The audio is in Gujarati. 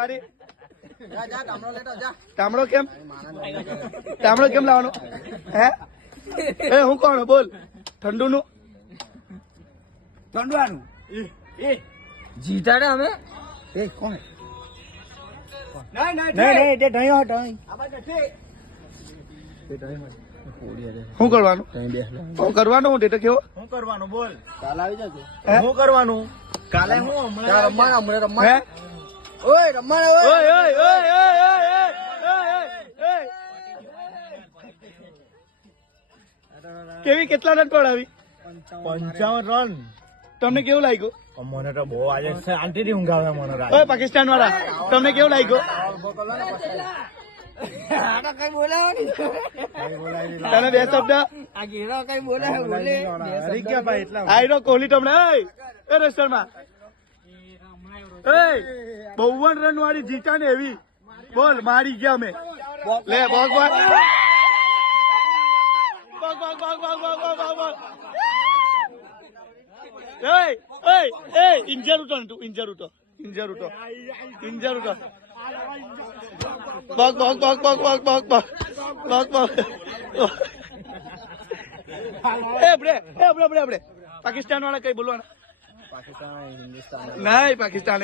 વારી તામડો કેમ લાવવાનો હે એ હું કોણ બોલ ઠંડુ નું ઠંડવાનું જીતાડે અમે એ કોણ નહીં તે ઢયો શું કરવાનું શું કરવાનું હું કેવો શું કરવાનું બોલ કાલે આવી જજો શું કરવાનું કાલે હું હમણાં રમવાના હે ઓય રમવાના ઓય ઓય ઓય ઓય ઓય કેવી કેટલા રન પડાવી 55 રન તમને કેવું લાગ્યું મને તો બહુ આજે શાંતિથી ઊંઘ આવે મને રાત ઓય પાકિસ્તાન વાળા તમને કેવું લાગ્યું કઈ બોલાવો તને બે શબ્દ આ ઘેરો કઈ બોલાવે બોલે આયરો કોહલી તમને એ રેસ્ટરમાં 52 રન વાળી જીતા ને એવી બોલ મારી ગયા અમે લે બોલ બોલ ઇન્જર ઉઠો બગ આપણે પાકિસ્તાન વાળા કઈ બોલવાના પાકિસ્તાન હિન્દુસ્તાન નહીં પાકિસ્તાન